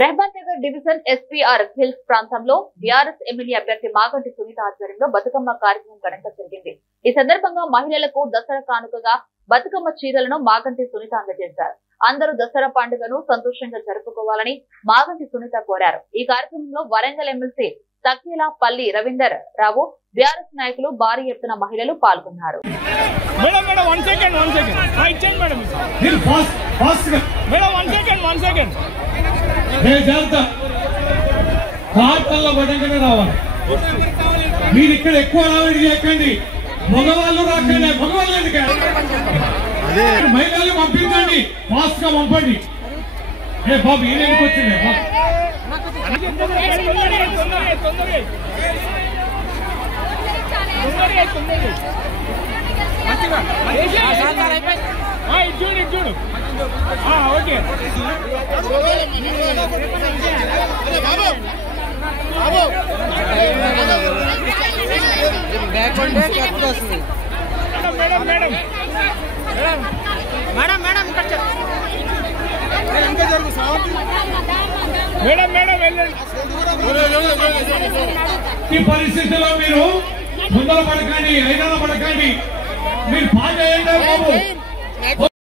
Rahman Nagar division SPR hills ప్రాంతంలో BRS MLA అభ్యర్థి మాగంటి సునీత ఆధ్వర్యంలో బతుకమ్మ కార్యక్రమం ఘనంగా జరిగింది. ఈ సందర్భంగా మహిళలకు దసరా కానుకగా బతుకమ్మ చీరలను మాగంటి సునీత అందజేశారు. అందరూ దసరా పండుగను సంతోషంగా జరుపుకోవాలని మాగంటి సునీత కోరారు. ఈ కార్యక్రమంలో వరంగల్ ఎమ్మెల్సీ తక్కేలపల్లి రవీందర్ రావు, బీఆర్ఎస్ నాయకులు, భారీ ఎత్తున మహిళలు పాల్గొన్నారు. మీరు ఇక్కడ ఎక్కువ రావడి చేయకండి, మగవాళ్ళు రాకండి, మగవాళ్ళు మహిళలు పంపించండి, ఫాస్ట్ గా పంపండి. ఏ బాబు ఈయనకి వచ్చింది చూడు ఓకే. ఈ పరిస్థితుల్లో మీరు ముందర పడకండి, ఐదవ పడకండి, మీరు పాట చేయండి బాబు.